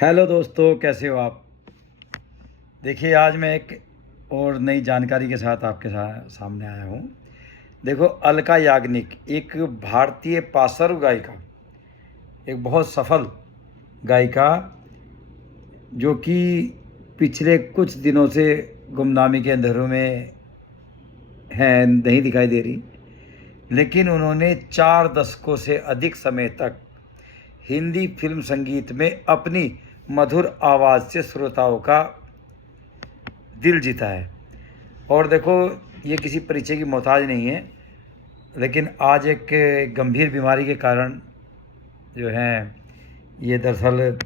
Hello दोस्तों, कैसे हो आप। देखिए, आज मैं एक और नई जानकारी के साथ आपके सामने आया हूँ। देखो, अलका याग्निक एक भारतीय पार्श्व गायिका, एक बहुत सफल गायिका, जो कि पिछले कुछ दिनों से गुमनामी के अंधेरों में हैं, नहीं दिखाई दे रही। लेकिन उन्होंने 4 दशकों से अधिक समय तक हिंदी फिल्म संगीत में अपनी मधुर आवाज़ से श्रोताओं का दिल जीता है। और देखो, ये किसी परिचय की मोहताज नहीं है, लेकिन आज एक गंभीर बीमारी के कारण जो है ये दरअसल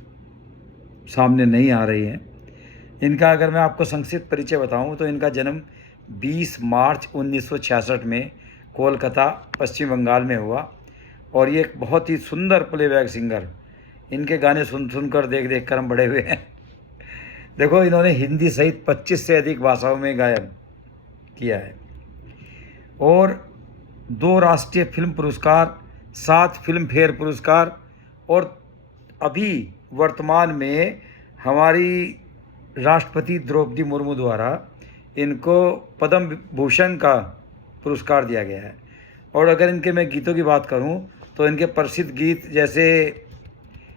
सामने नहीं आ रही है। इनका अगर मैं आपको संक्षिप्त परिचय बताऊं तो इनका जन्म 20 मार्च 1966 में कोलकाता, पश्चिम बंगाल में हुआ। और ये एक बहुत ही सुंदर प्लेबैक सिंगर, इनके गाने सुन सुनकर देख देख कर हम बड़े हुए हैं। देखो, इन्होंने हिंदी सहित 25 से अधिक भाषाओं में गायन किया है और 2 राष्ट्रीय फिल्म पुरस्कार, 7 फिल्म फेयर पुरस्कार, और अभी वर्तमान में हमारी राष्ट्रपति द्रौपदी मुर्मू द्वारा इनको पद्म भूषण का पुरस्कार दिया गया है। और अगर इनके मैं गीतों की बात करूं तो इनके प्रसिद्ध गीत, जैसे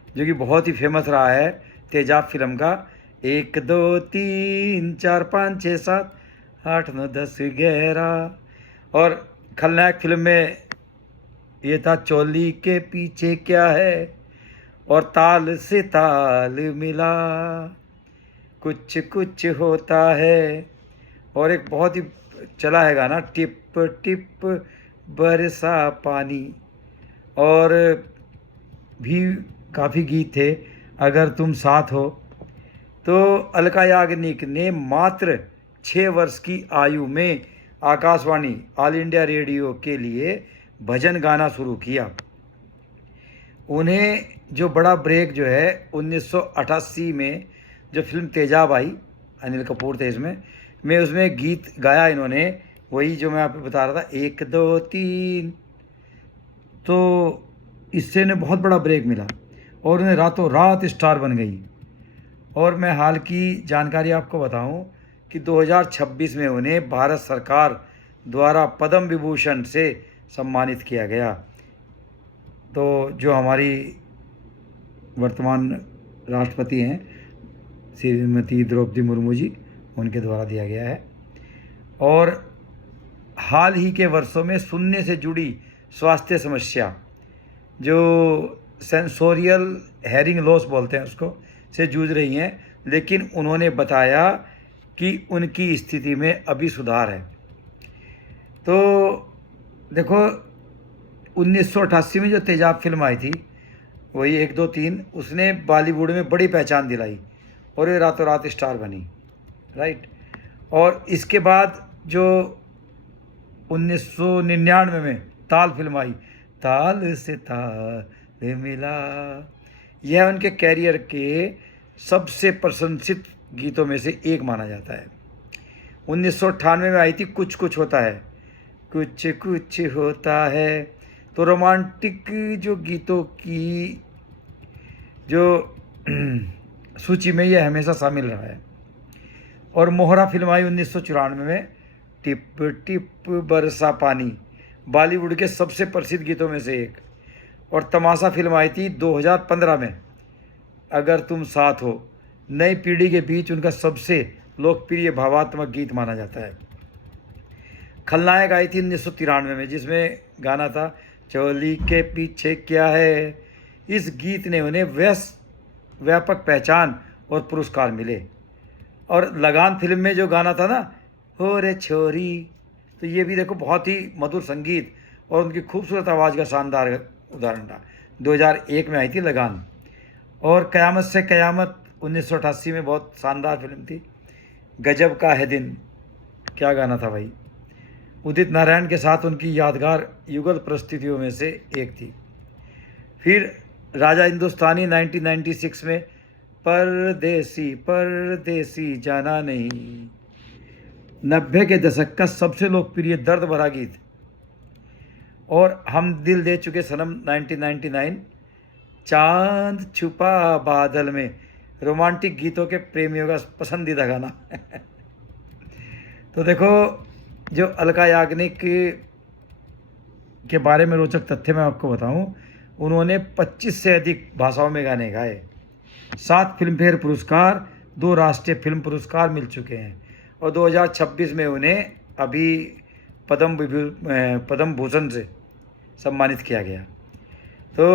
जो कि बहुत ही फेमस रहा है तेजाब फिल्म का, 1 2 3 4 5 6 7 8 9 10 11, और खलनायक फिल्म में ये था, चोली के पीछे क्या है, और ताल से ताल मिला, कुछ कुछ होता है। और एक बहुत ही चला है गाना, टिप टिप बरसा पानी, और भी काफ़ी गीत थे, अगर तुम साथ हो। तो अलका याग्निक ने मात्र 6 वर्ष की आयु में आकाशवाणी, ऑल इंडिया रेडियो के लिए भजन गाना शुरू किया। उन्हें जो बड़ा ब्रेक जो है 1988 में जो फिल्म तेजाब आई, अनिल कपूर थे इसमें, उसमें गीत गाया इन्होंने, वही जो मैं आपको बता रहा था, 1 2 3। तो इससे इन्हें बहुत बड़ा ब्रेक मिला और उन्हें रातों रात स्टार बन गई। और मैं हाल की जानकारी आपको बताऊं कि 2026 में उन्हें भारत सरकार द्वारा पद्म विभूषण से सम्मानित किया गया। तो जो हमारी वर्तमान राष्ट्रपति हैं श्रीमती द्रौपदी मुर्मू जी, उनके द्वारा दिया गया है। और हाल ही के वर्षों में सुनने से जुड़ी स्वास्थ्य समस्या, जो सेंसोरियल हेयरिंग लॉस बोलते हैं उसको, से जूझ रही हैं, लेकिन उन्होंने बताया कि उनकी स्थिति में अभी सुधार है। तो देखो, 1988 में जो तेजाब फिल्म आई थी, वही 1 2 3, उसने बॉलीवुड में बड़ी पहचान दिलाई और ये रातों रात स्टार बनी, राइट। और इसके बाद जो 1999 में ताल फिल्म आई, ताल से ताल मिला, यह उनके कैरियर के सबसे प्रशंसित गीतों में से एक माना जाता है। 1998 में आई थी कुछ कुछ होता है, कुछ कुछ होता है। तो रोमांटिक जो गीतों की जो सूची में यह हमेशा शामिल रहा है। और मोहरा फिल्म आई 1994 में, टिप टिप बरसा पानी, बॉलीवुड के सबसे प्रसिद्ध गीतों में से एक। और तमाशा फिल्म आई थी 2015 में, अगर तुम साथ हो, नई पीढ़ी के बीच उनका सबसे लोकप्रिय भावात्मक गीत माना जाता है। खलनायक आई थी 1993 में, जिसमें गाना था, चोली के पीछे क्या है। इस गीत ने उन्हें व्यापक पहचान और पुरस्कार मिले। और लगान फिल्म में जो गाना था ना, हो रे छोरी, तो ये भी देखो बहुत ही मधुर संगीत और उनकी खूबसूरत आवाज़ का शानदार उदाहरण था। 2001 में आई थी लगान। और क़यामत से क़यामत 1988 में बहुत शानदार फिल्म थी। गजब का है दिन, क्या गाना था भाई। उदित नारायण के साथ उनकी यादगार युगल प्रस्तुतियों में से एक थी। फिर राजा हिंदुस्तानी 1996 में, परदेसी परदेसी जाना नहीं, 90 के दशक का सबसे लोकप्रिय दर्द भरा गीत। और हम दिल दे चुके सनम 1999, चांद छुपा बादल में, रोमांटिक गीतों के प्रेमियों का पसंदीदा गाना। तो देखो, जो अलका याग्निक के बारे में रोचक तथ्य मैं आपको बताऊं, उन्होंने 25 से अधिक भाषाओं में गाने गाए, 7 फिल्मफेयर पुरस्कार, 2 राष्ट्रीय फिल्म पुरस्कार मिल चुके हैं और 2026 में उन्हें अभी पद्म भूषण से सम्मानित किया गया। तो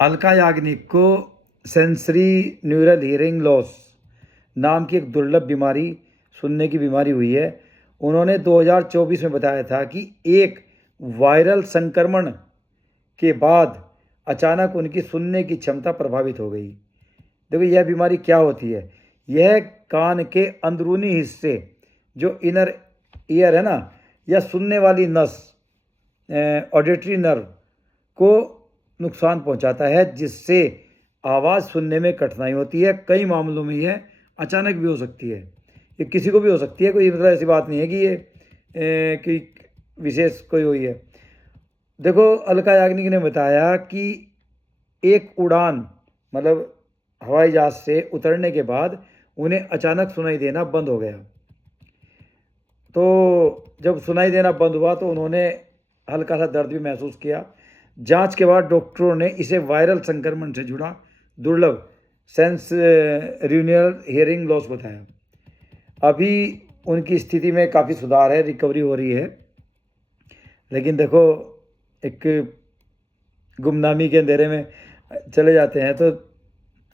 अलका याग्निक को सेंसरी न्यूरल हियरिंग लॉस नाम की एक दुर्लभ बीमारी, सुनने की बीमारी हुई है। उन्होंने 2024 में बताया था कि एक वायरल संक्रमण के बाद अचानक उनकी सुनने की क्षमता प्रभावित हो गई। देखो, यह बीमारी क्या होती है? यह कान के अंदरूनी हिस्से, जो इनर ईयर है ना, या सुनने वाली नस, ऑडिटरी नर्व को नुकसान पहुंचाता है, जिससे आवाज़ सुनने में कठिनाई होती है। कई मामलों में यह अचानक भी हो सकती है, ये किसी को भी हो सकती है, कोई मतलब ऐसी बात नहीं है कि ये कि विशेष कोई हुई है। देखो, अलका याग्निक ने बताया कि एक उड़ान, मतलब हवाई जहाज से उतरने के बाद उन्हें अचानक सुनाई देना बंद हो गया। तो जब सुनाई देना बंद हुआ तो उन्होंने हल्का सा दर्द भी महसूस किया। जांच के बाद डॉक्टरों ने इसे वायरल संक्रमण से जुड़ा दुर्लभ सेंसोरियल हियरिंग लॉस बताया। अभी उनकी स्थिति में काफ़ी सुधार है, रिकवरी हो रही है। लेकिन देखो, एक गुमनामी के अंधेरे में चले जाते हैं तो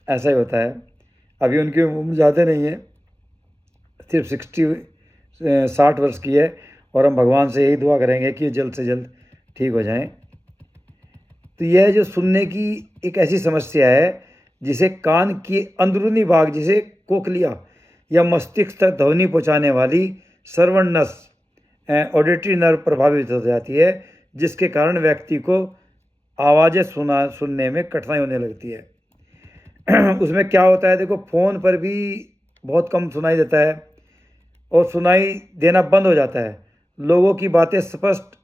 ऐसा ही होता है। अभी उनकी उम्र ज़्यादा नहीं है, सिर्फ 60 वर्ष की है और हम भगवान से यही दुआ करेंगे कि जल्द से जल्द ठीक हो जाएं। तो यह जो सुनने की एक ऐसी समस्या है जिसे कान के अंदरूनी भाग, जिसे कोकलिया या मस्तिष्क तक ध्वनि पहुंचाने वाली श्रवण नस, ऑडिटरी नर्व प्रभावित हो जाती है, जिसके कारण व्यक्ति को आवाज़ें सुनने में कठिनाई होने लगती है। उसमें क्या होता है, देखो, फ़ोन पर भी बहुत कम सुनाई देता है और सुनाई देना बंद हो जाता है। लोगों की बातें स्पष्ट,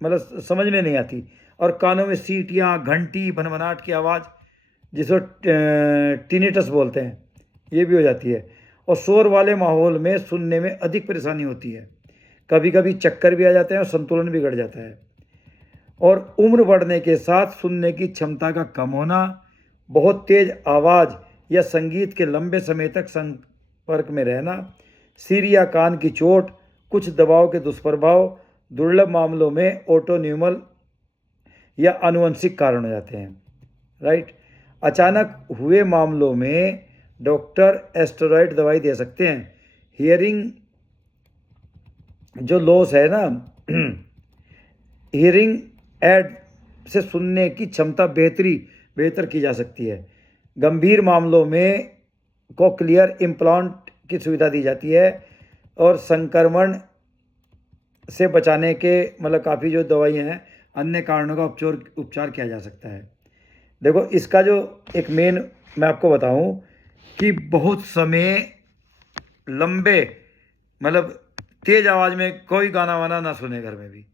मतलब समझ में नहीं आती, और कानों में सीटियाँ, घंटी, भनभनाहट की आवाज़, जिसको टिनिटस बोलते हैं, ये भी हो जाती है। और शोर वाले माहौल में सुनने में अधिक परेशानी होती है। कभी कभी चक्कर भी आ जाते हैं और संतुलन भी बिगड़ जाता है। और उम्र बढ़ने के साथ सुनने की क्षमता का कम होना, बहुत तेज़ आवाज़ या संगीत के लंबे समय तक संपर्क में रहना, सिर या कान की चोट, कुछ दबाव के दुष्प्रभाव, दुर्लभ मामलों में ऑटोन्यूमल या आनुवंशिक कारण हो जाते हैं। राइट। अचानक हुए मामलों में डॉक्टर एस्टेरॉयड दवाई दे सकते हैं। हियरिंग जो लॉस है ना, हियरिंग एड से सुनने की क्षमता बेहतर की जा सकती है। गंभीर मामलों में कोक्लियर इम्प्लांट की सुविधा दी जाती है और संक्रमण से बचाने के, मतलब काफ़ी जो दवाइयाँ हैं, अन्य कारणों का उपचार किया जा सकता है। देखो, इसका जो एक मेन मैं आपको बताऊं कि बहुत समय लंबे, मतलब तेज़ आवाज़ में कोई गाना वाना ना सुने घर में भी।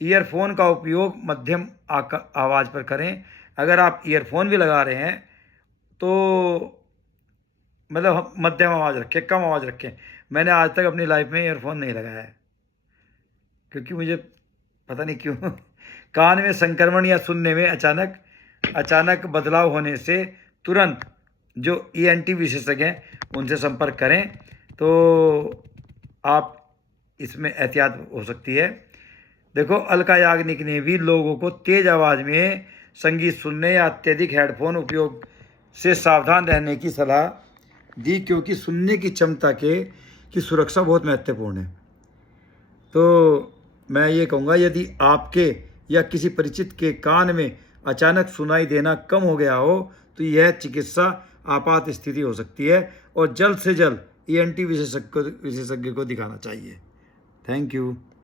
ईयरफोन का उपयोग मध्यम आवाज़ पर करें। अगर आप ईयरफोन भी लगा रहे हैं तो मतलब मध्यम आवाज़ रखें, कम आवाज़ रखें। मैंने आज तक अपनी लाइफ में ईयरफोन नहीं लगाया है, क्योंकि मुझे पता नहीं क्यों कान में संक्रमण या सुनने में अचानक बदलाव होने से तुरंत जो ENT विशेषज्ञ हैं उनसे संपर्क करें, तो आप इसमें एहतियात हो सकती है। देखो, अलका याग्निक ने भी लोगों को तेज़ आवाज़ में संगीत सुनने या अत्यधिक हेडफोन उपयोग से सावधान रहने की सलाह दी, क्योंकि सुनने की क्षमता की सुरक्षा बहुत महत्वपूर्ण है। तो मैं ये कहूँगा, यदि आपके या किसी परिचित के कान में अचानक सुनाई देना कम हो गया हो तो यह चिकित्सा आपात स्थिति हो सकती है और जल्द से जल्द ENT विशेषज्ञ को दिखाना चाहिए। Thank you.